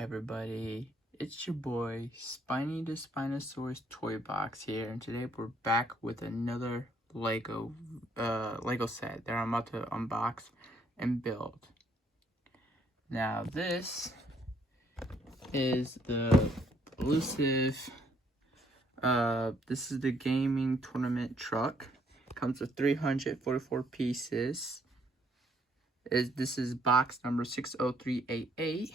everybody? It's your boy Spiny the Spinosaurus Toy Box here, and today we're back with another Lego set that I'm about to unbox and build. Now this is the elusive this is the gaming tournament truck. It comes with 344 pieces. This is box number 60388.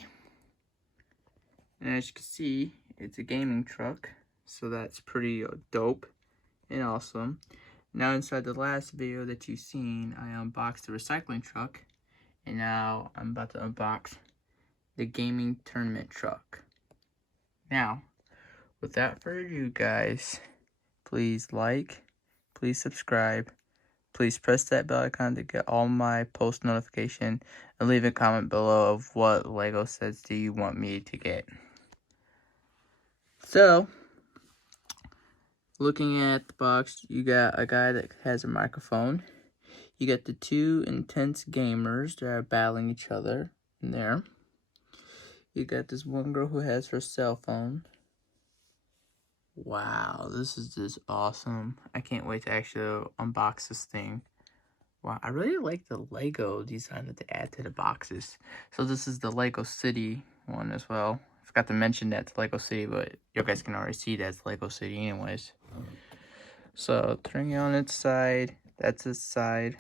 And as you can see, it's a gaming truck, so that's pretty dope and awesome. Now inside the last video that you've seen, I unboxed the recycling truck, and now I'm about to unbox the gaming tournament truck. Now, without further ado guys, please like, please subscribe, please press that bell icon to get all my post notification, and leave a comment below of what Lego sets do you want me to get. So, looking at the box, you got a guy that has a microphone. You got the two intense gamers that are battling each other in there. You got this one girl who has her cell phone. Wow, this is just awesome. I can't wait to actually unbox this thing. Wow, I really like the Lego design that they add to the boxes. So this is the Lego City one as well. I forgot to mention that it's Lego City, but you guys can already see that's Lego City anyways. So turning it on its side, that's its side.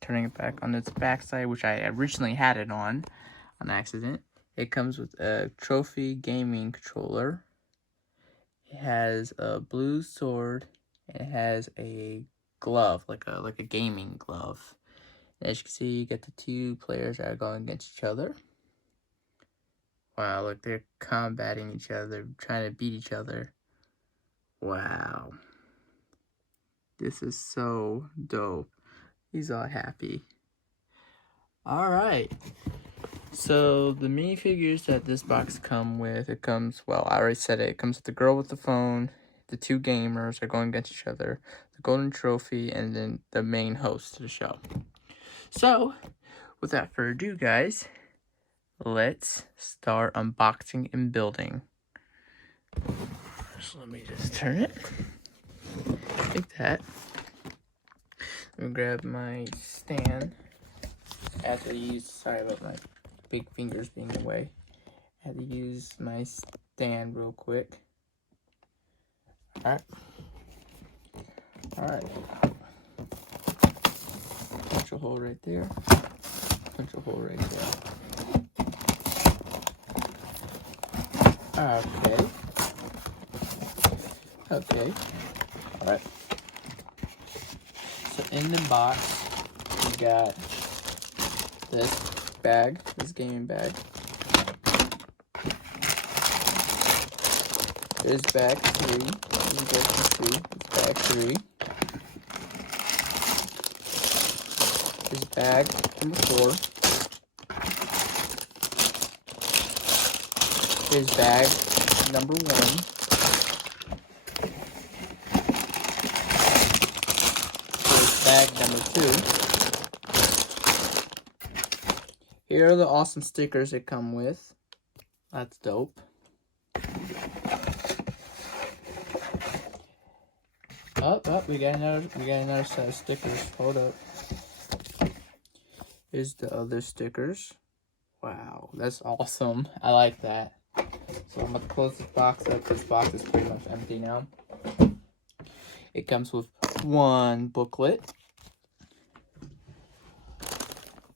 Turning it back on its back side, which I originally had it on accident. It comes with a trophy gaming controller. It has a blue sword, and it has a glove, like a gaming glove. And as you can see, you get the two players that are going against each other. Wow, look, they're combating each other, trying to beat each other. Wow. This is so dope. He's all happy. Alright. So, the minifigures that this box come with, it comes, well, I already said it. It comes with the girl with the phone, the two gamers are going against each other, the golden trophy, and then the main host to the show. So, without further ado, guys, let's start unboxing and building. So let me just turn it like that. Let me grab my stand. I have to use, sorry about my big fingers being in the way. I had to use my stand real quick. Alright. Punch a hole right there. Punch a hole right there. Okay. Alright. So in the box, we got this bag, this gaming bag. There's bag 3. You guys can see, it's bag 3. There's bag number 4. Here's bag number 1. Here's bag number 2. Here are the awesome stickers they come with. That's dope. Oh, we got another set of stickers. Hold up. Here's the other stickers. Wow, that's awesome. I like that. So I'm going to close this box up. This box is pretty much empty now. It comes with one booklet.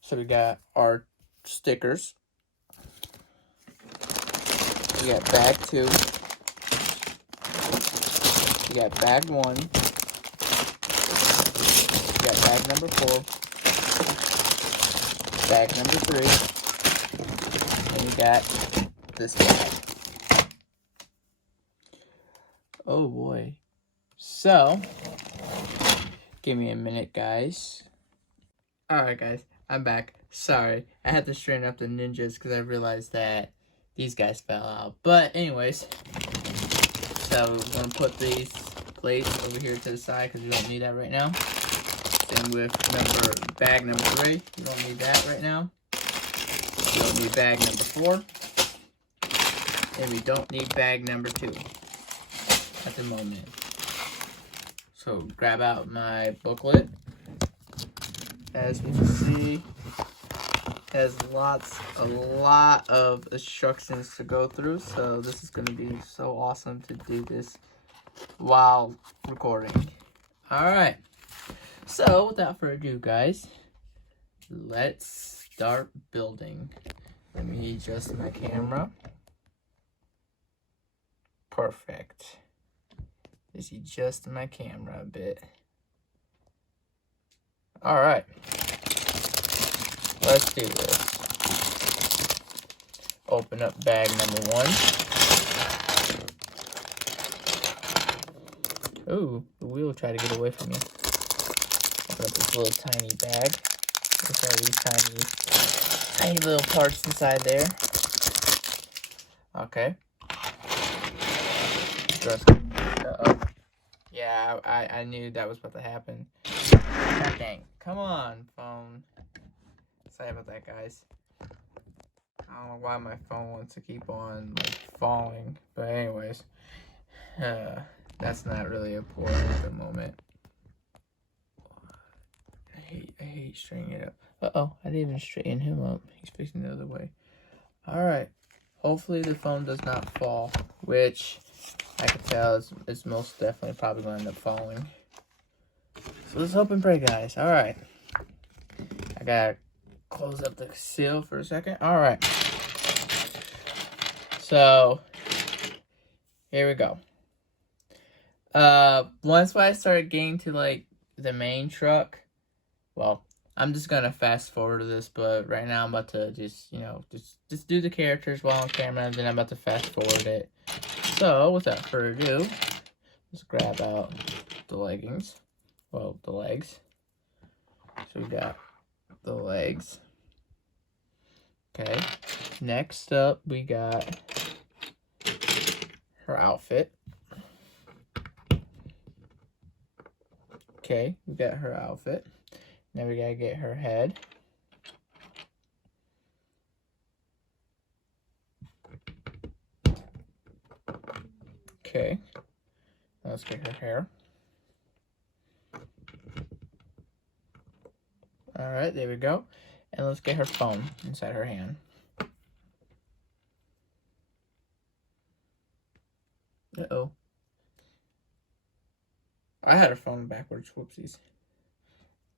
So we got our stickers. We got bag 2. We got bag 1. We got bag number 4. Bag number 3. And we got this bag. Oh boy. So, give me a minute, guys. Alright, guys, I'm back. Sorry, I had to straighten up the ninjas because I realized that these guys fell out. But anyways, so we're going to put these plates over here to the side because we don't need that right now. Same with bag number 3. You don't need that right now. You don't need bag number 4. And we don't need bag number 2 at the moment. So grab out my booklet. As you can see, has a lot of instructions to go through. So this is going to be so awesome to do this while recording. Alright. So without further ado, guys, let's start building. Let me adjust my camera. Perfect. Just adjust my camera a bit. Alright. Let's do this. Open up bag number 1. Ooh, the wheel tried to get away from me. Open up this little tiny bag. There's all these tiny little parts inside there. Okay. Uh-oh. Yeah, I knew that was about to happen. God dang. Come on, phone. Sorry about that, guys. I don't know why my phone wants to keep on falling. But anyways. That's not really important at the moment. I hate straightening it up. Uh-oh, I didn't even straighten him up. He's facing the other way. Alright. Hopefully the phone does not fall, which I can tell is most definitely probably going to end up falling. So let's hope and pray, guys. Alright. I gotta close up the seal for a second. Alright. So, here we go. Once I started getting to, the main truck, well, I'm just gonna fast forward to this, but right now I'm about to just do the characters while on camera, and then I'm about to fast forward it. So, without further ado, let's grab out the leggings. Well, the legs. So we got the legs. Okay. Next up, we got her outfit. Okay, we got her outfit. Now we gotta get her head. Okay. Now let's get her hair. Alright, there we go. And let's get her phone inside her hand. Uh-oh. I had her phone backwards. Whoopsies.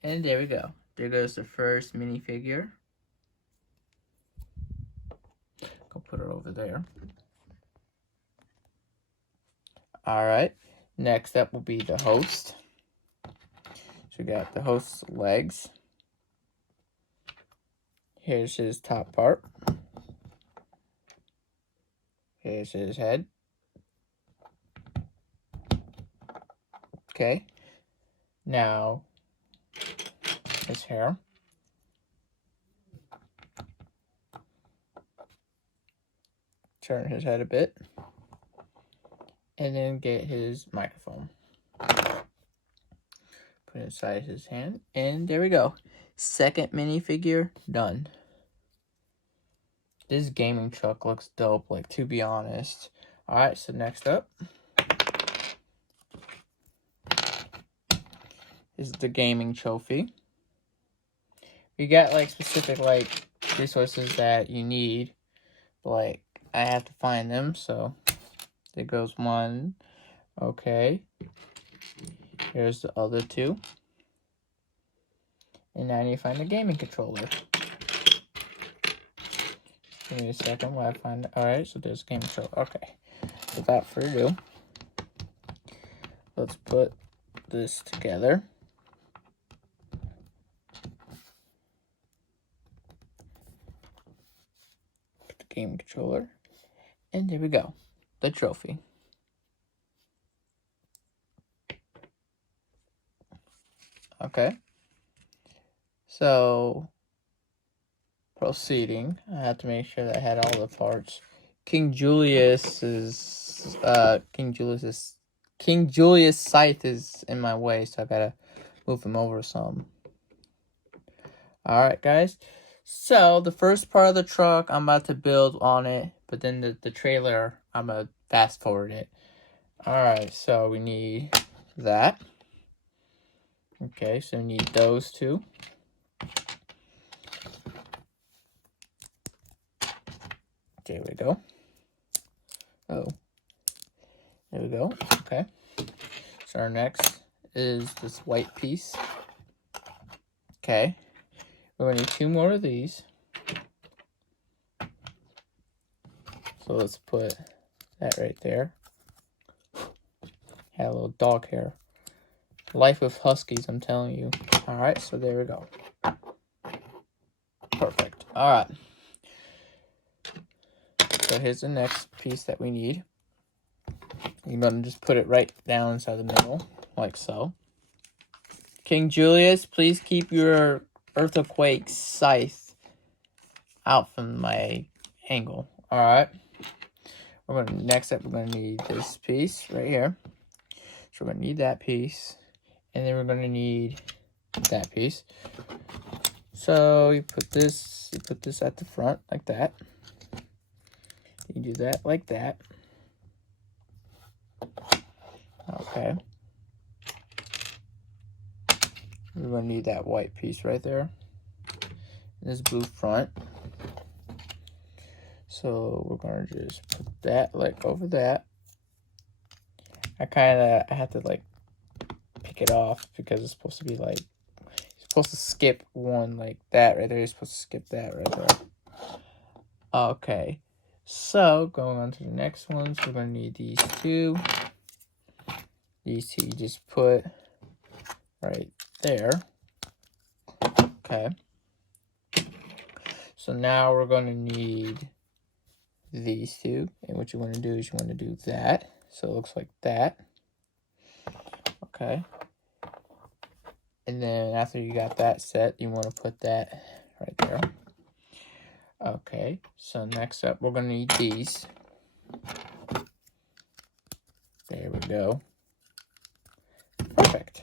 And there we go. There goes the first minifigure. Go put her over there. Alright. Next up will be the host. So we got the host's legs. Here's his top part. Here's his head. Okay. Now, his hair. Turn his head a bit. And then get his microphone. Put it inside his hand. And there we go. Second minifigure done. This gaming truck looks dope, to be honest. Alright, so next up is the gaming trophy. You got specific resources that you need, but I have to find them, so there goes one. Okay. Here's the other 2. And now I need to find the gaming controller. Give me a second while I find it. Alright, so there's a gaming controller. Okay. Without further ado, let's put this together. Put the game controller. And there we go. The trophy. Okay. So, proceeding. I have to make sure that I had all the parts. King Julius scythe is in my way, so I gotta move him over some. Alright, guys. So, the first part of the truck I'm about to build on it but then the trailer, I'm going to fast forward it. Alright, so we need that. Okay, so we need those two. There we go. Oh, there we go. Okay. So our next is this white piece. Okay. We're going to need 2 more of these. So let's put that right there. Had a little dog hair. Life with Huskies, I'm telling you. Alright, so there we go. Perfect. Alright. So here's the next piece that we need. You're going to just put it right down inside the middle, like so. King Julius, please keep your earthquake scythe out from my angle. Alright. Next up, we're going to need this piece right here. So we're going to need that piece. And then we're going to need that piece. So you put this at the front like that. You do that like that. Okay. We're going to need that white piece right there. This blue front. So we're going to just put that like over that. I have to like pick it off because it's supposed to be like, you're supposed to skip one like that right there. You're supposed to skip that right there. Okay. So going on to the next ones, we're going to need these two. These two you just put right there. Okay. So now we're going to need these two. And what you want to do is you want to do that. So it looks like that. Okay. And then after you got that set, you want to put that right there. Okay. So next up, we're going to need these. There we go. Perfect.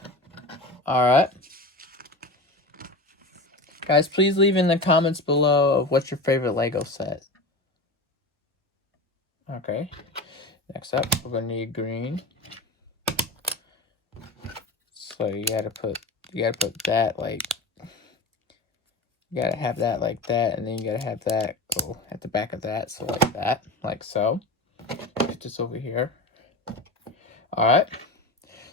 Alright. Guys, please leave in the comments below of what's your favorite Lego set. Okay. Next up, we're going to need green. So you gotta put that like, you gotta have that like that, and then you gotta have that go at the back of that, so like that, like so. Put this over here. Alright.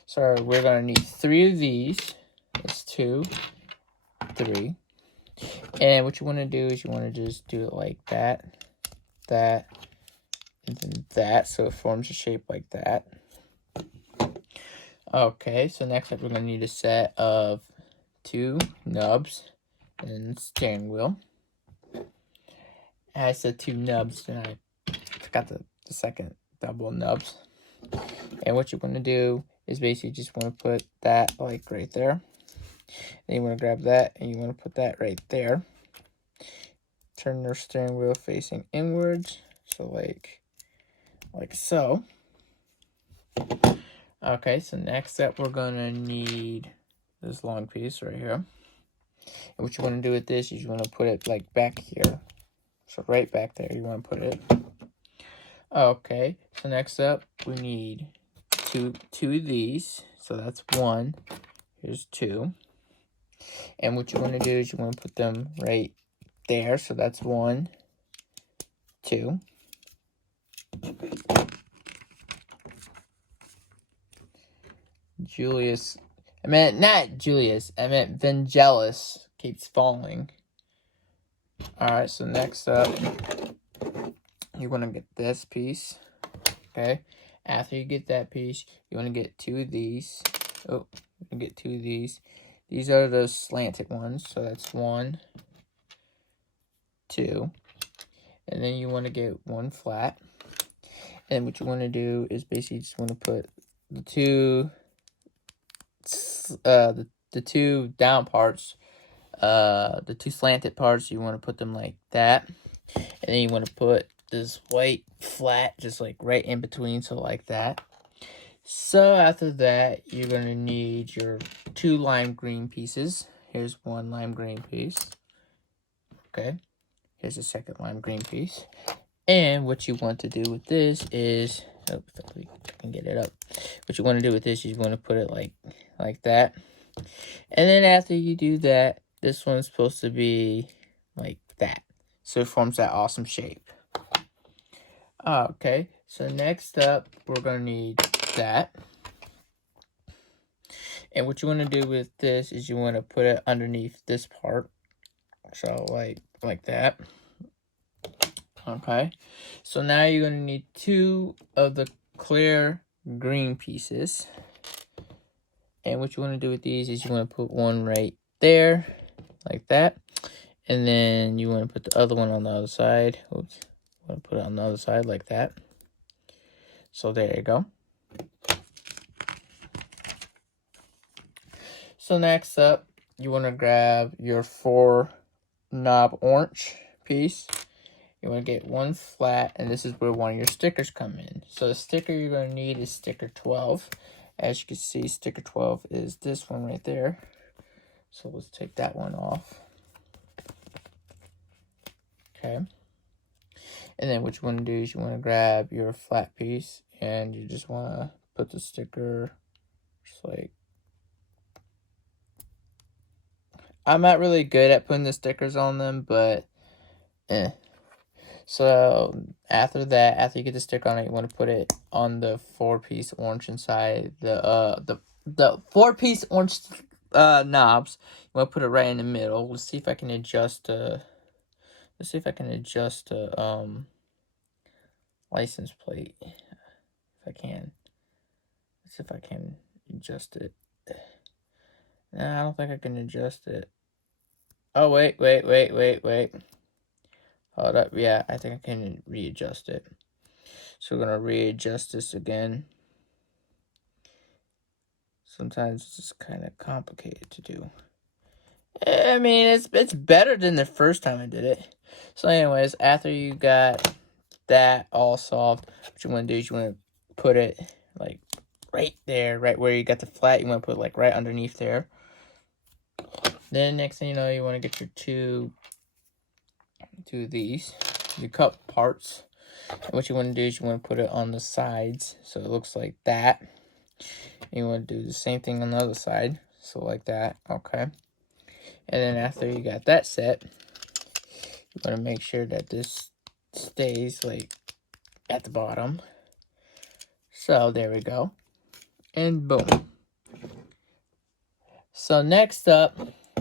So we're gonna need 3 of these. That's 2, 3. And what you wanna do is you wanna just do it like that, that, and then that, so it forms a shape like that. Okay, so next up we're going to need a set of 2 nubs and steering wheel. And I said 2 nubs and I forgot the second double nubs. And what you're going to do is basically just want to put that like right there. Then you want to grab that and you want to put that right there. Turn your steering wheel facing inwards. So like so. Okay, so next up we're going to need this long piece right here. And what you want to do with this is you want to put it like back here. So right back there you want to put it. Okay, so next up we need two of these. So that's 1. Here's 2. And what you want to do is you want to put them right there. So that's 1, 2. Julius, I meant not Julius, I meant Vangelis keeps falling. Alright, so next up, you want to get this piece, okay? After you get that piece, you want to get 2 of these. Oh, you get 2 of these. These are those slanted ones, so that's 1, 2. And then you want to get 1 flat. And what you want to do is basically just want to put the 2... the 2 down parts, the 2 slanted parts, you want to put them like that, and then you want to put this white flat just like right in between, so like that. So after that, you're going to need your 2 lime green pieces. Here's 1 lime green piece. Okay, here's the second lime green piece. And what you want to do with this is, oh, if I can get it up. What you want to do with this is you want to put it like that. And then after you do that, this one's supposed to be like that. So it forms that awesome shape. Okay, so next up, we're going to need that. And what you want to do with this is you want to put it underneath this part. So like that. Okay, so now you're going to need 2 of the clear green pieces. And what you want to do with these is you want to put one right there, like that. And then you want to put the other one on the other side. Oops, you want to put it on the other side like that. So there you go. So next up, you want to grab your 4 knob orange piece. You want to get one flat, and this is where one of your stickers come in. So the sticker you're going to need is sticker 12. As you can see, sticker 12 is this one right there. So let's take that one off. Okay. And then what you want to do is you want to grab your flat piece, and you just want to put the sticker just like... I'm not really good at putting the stickers on them, but So after that, after you get the sticker on it, you want to put it on the 4-piece orange inside the 4-piece orange knobs. You want to put it right in the middle. Let's see if I can adjust license plate. If I can. Let's see if I can adjust it. Nah, I don't think I can adjust it. Oh, wait. Hold up. Yeah, I think I can readjust it. So we're going to readjust this again. Sometimes it's just kind of complicated to do. I mean, it's better than the first time I did it. So anyways, after you got that all solved, what you want to do is you want to put it like right there, right where you got the flat. You want to put it like right underneath there. Then next thing you know, you want to get your two of these, your cup parts. And what you want to do is you want to put it on the sides so it looks like that. And you want to do the same thing on the other side, so like that. Okay. And then after you got that set, you want to make sure that this stays like at the bottom. So there we go. And boom. So next up,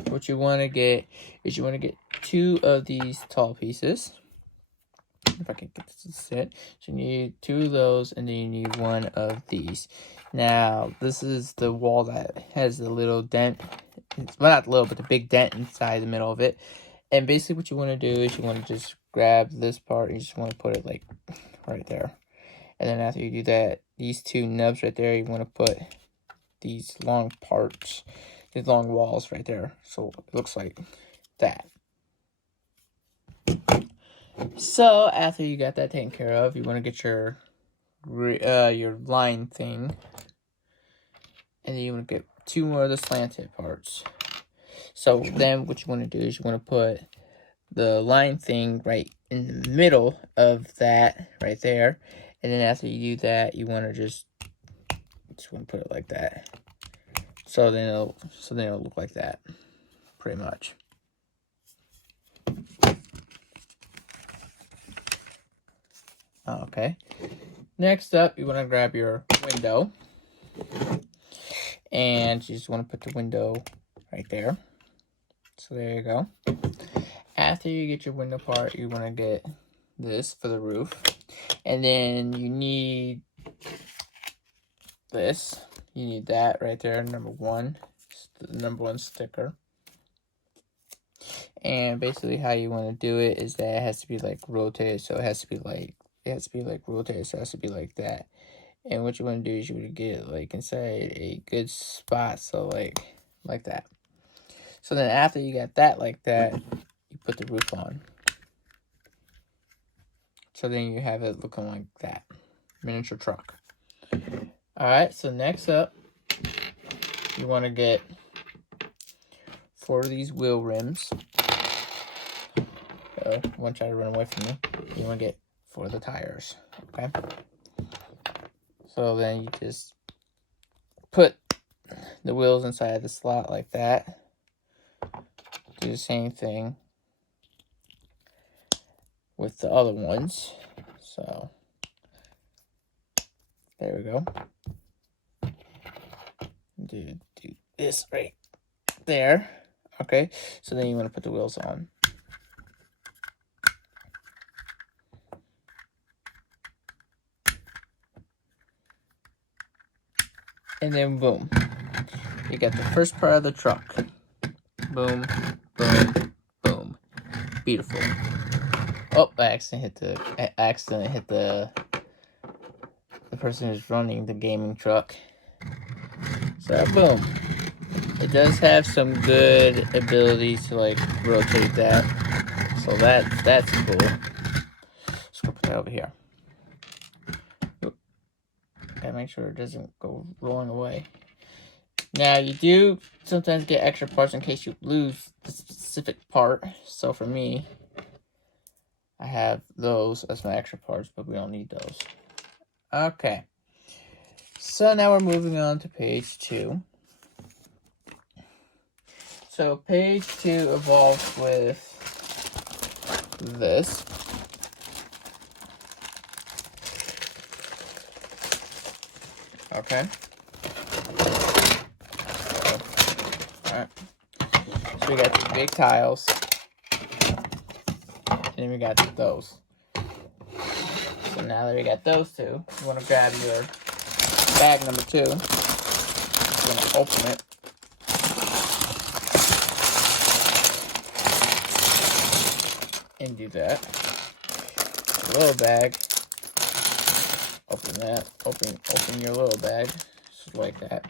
what you want to get is you want to get 2 of these tall pieces. If I can get this to sit. So you need 2 of those, and then you need 1 of these. Now, this is the wall that has the little dent. Well, not little, but the big dent inside the middle of it. And basically what you want to do is you want to just grab this part, and you just want to put it like right there. And then after you do that, these 2 nubs right there, you want to put these long parts, these long walls right there. So it looks like that. So after you got that taken care of, you want to get your line thing, and then you want to get 2 more of the slanted parts. So then what you want to do is you want to put the line thing right in the middle of that right there, and then after you do that, you want to just want to put it like that. So then it'll look like that, pretty much. Okay. Next up, you want to grab your window, and you just want to put the window right there. So there you go. After you get your window part, you want to get this for the roof, and then you need this. You need that right there, number 1, the number 1 sticker. And basically how you want to do it is that it has to be like rotated, so it has to be like rotated, so it has to be like that. And what you want to do is you want to get like inside a good spot, so like that. So then after you got that like that, you put the roof on. So then you have it looking like that, miniature truck. Alright, so next up, you want to get 4 of these wheel rims. One try to run away from me. You want to get for the tires. Okay. So then you just put the wheels inside the slot like that. Do the same thing with the other ones. So there we go. Do this right there. Okay, so then you want to put the wheels on. And then boom, you got the first part of the truck. Boom, boom, boom. Beautiful. Oh, I accidentally hit the person who's running the gaming truck. So boom. It does have some good ability to like rotate that. So that's cool. Let's go put that over here. Gotta make sure it doesn't go rolling away. Now you do sometimes get extra parts in case you lose the specific part. So for me, I have those as my extra parts, but we don't need those. Okay. So now we're moving on to page 2. So page 2 evolves with this. Okay. Alright. So we got these big tiles. And then we got those. So now that we got those two, you want to grab your bag number 2. You're going to open it. And do that. The little bag. Open that. Open your little bag. Just like that.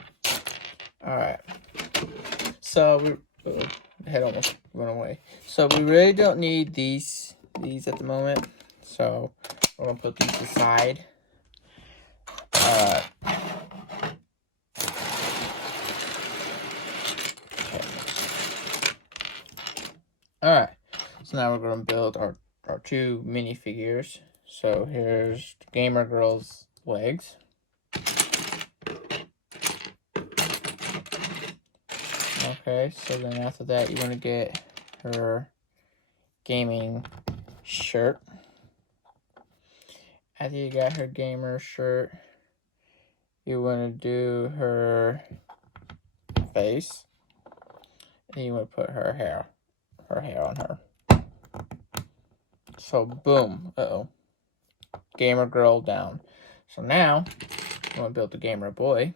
Alright. So the head almost went away. So we really don't need these at the moment. So we're gonna put these aside. Okay. Alright. So now we're gonna build our 2 minifigures. So here's the Gamer Girl's legs. Okay, so then after that you want to get her gaming shirt. After you got her gamer shirt, you want to do her face. And you want to put her hair on her. So boom, Gamer Girl down. So now, I'm going to build the Gamer Boy.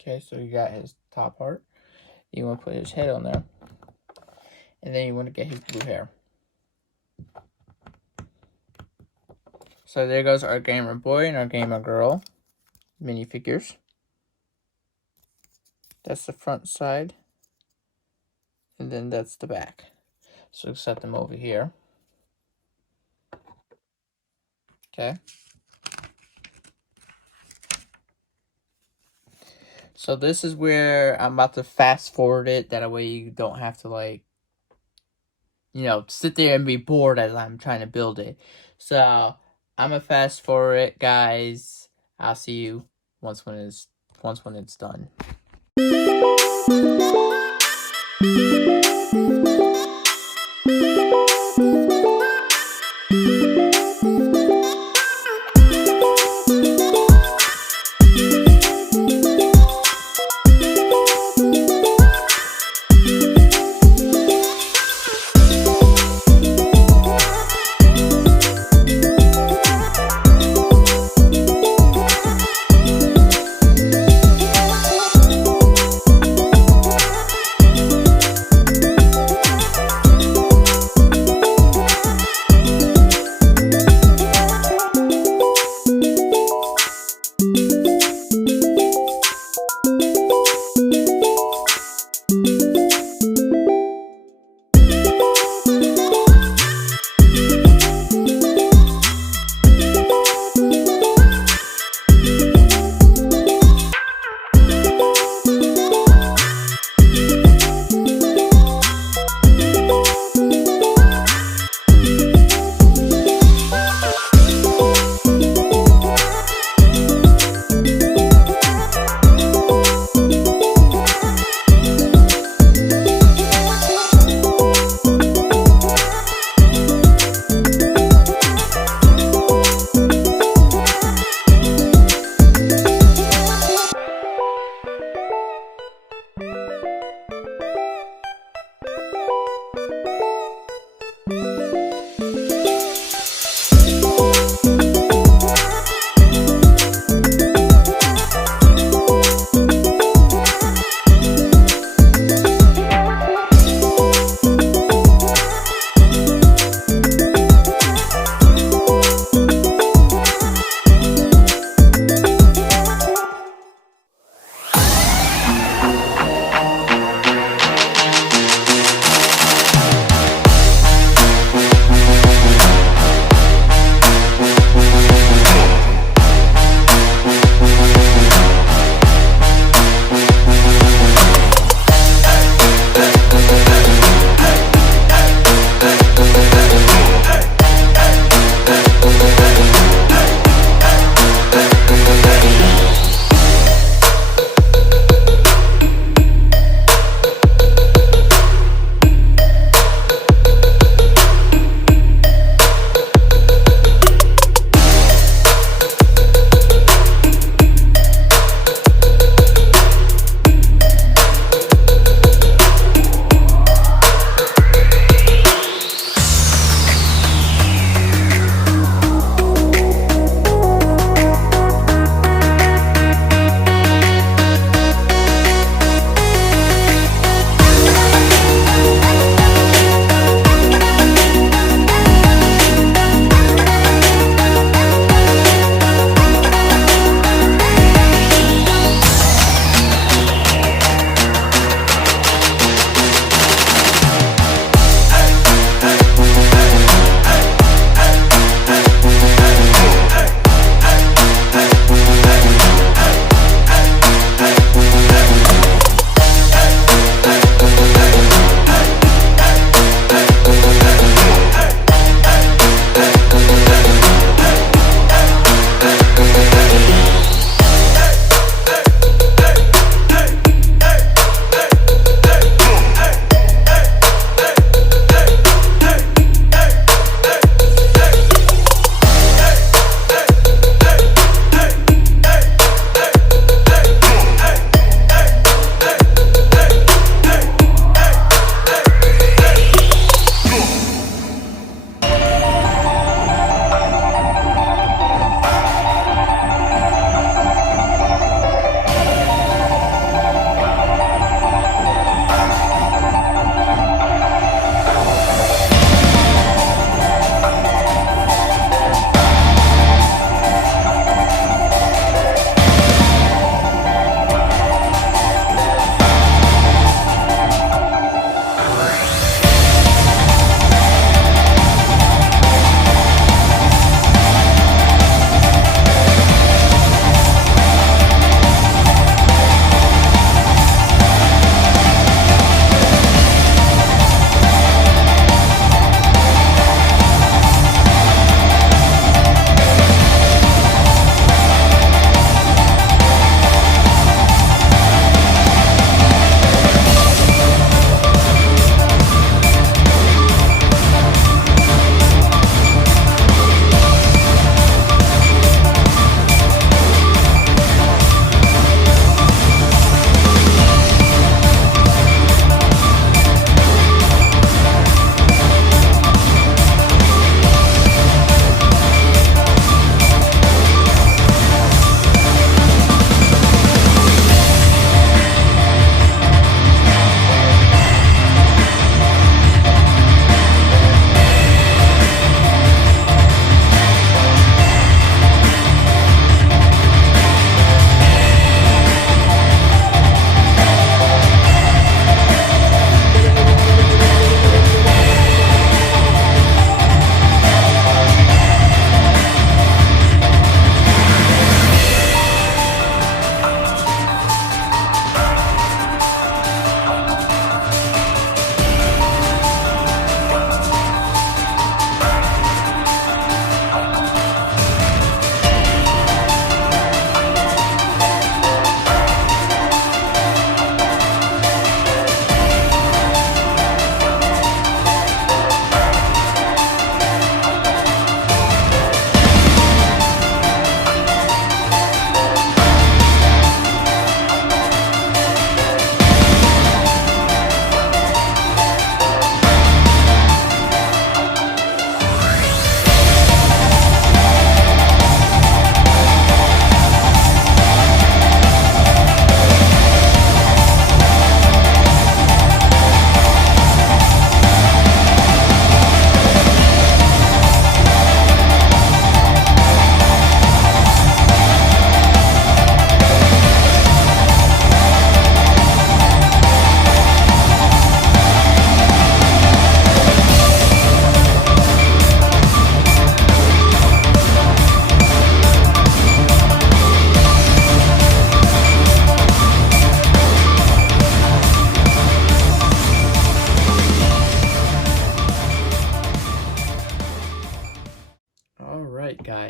Okay, so you got his top part. You want to put his head on there. And then you want to get his blue hair. So there goes our Gamer Boy and our Gamer Girl minifigures. That's the front side. And then that's the back. So set them over here. Okay. So this is where I'm about to fast forward it. That way you don't have to like, sit there and be bored as I'm trying to build it. So I'm gonna fast forward it, guys. I'll see you once when it's done.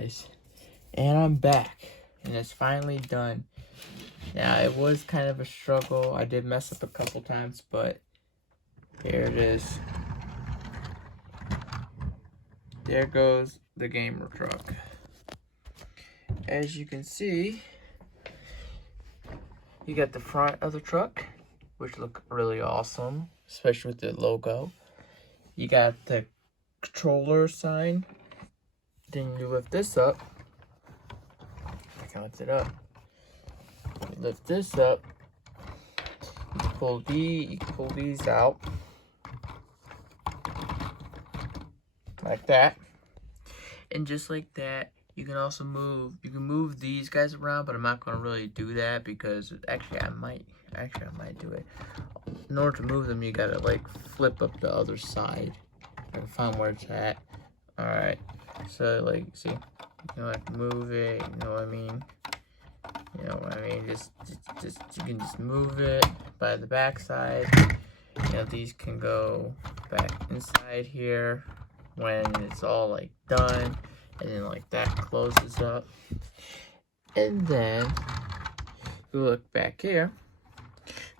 guys, and I'm back, and it's finally done. Now, it was kind of a struggle. I did mess up a couple times, but here it is. There goes the gamer truck. As you can see, you got the front of the truck, which look really awesome, especially with the logo. You got the controller sign. Then you lift this up. I can lift it up. You lift this up. You can pull these out like that. And just like that, you can also move these guys around, but I'm not gonna really do that because actually I might do it. In order to move them, you gotta like flip up the other side. I can find where it's at. Alright. So like see, you can like move it, you know what I mean? You know what I mean? Just you can just move it by the back side. You know, these can go back inside here when it's all like done, and then like that closes up. And then you look back here,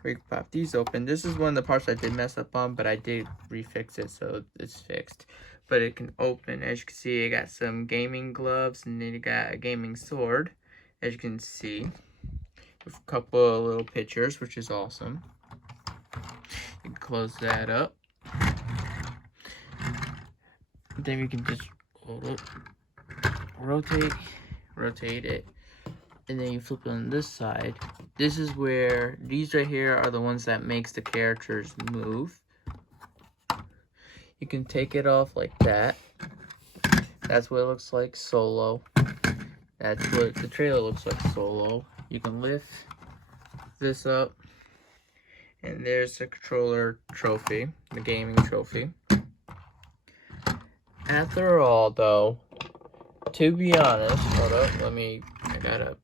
we can pop these open. This is one of the parts I did mess up on, but I did refix it, so it's fixed. But it can open. As you can see, it got some gaming gloves, and then it got a gaming sword, as you can see, with a couple of little pictures, which is awesome. You can close that up. Then we can just hold it, rotate it, and then you flip it on this side. This is where these right here are the ones that makes the characters move. You can take it off like that. That's what it looks like solo. That's what the trailer looks like solo. You can lift this up, and there's the controller trophy, the gaming trophy. After all, though, to be honest, hold up, I gotta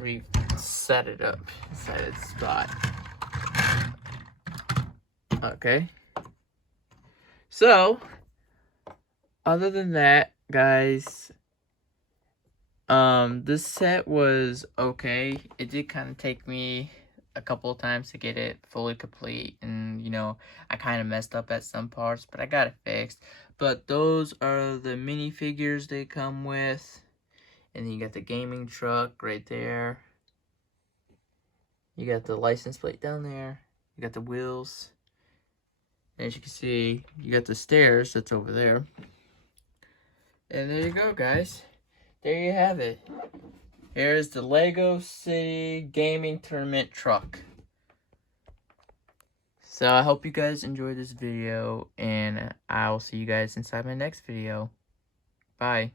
reset it up, set its spot. Okay. So, other than that, guys, this set was okay. It did kind of take me a couple of times to get it fully complete, and you know, I kind of messed up at some parts, but I got it fixed. But those are the minifigures they come with, and then you got the gaming truck right there. You got the license plate down there. You got the wheels. And as you can see, you got the stairs that's over there. And there you go, guys. There you have it. Here's the Lego City Gaming Tournament truck. So I hope you guys enjoyed this video, and I'll see you guys inside my next video. Bye.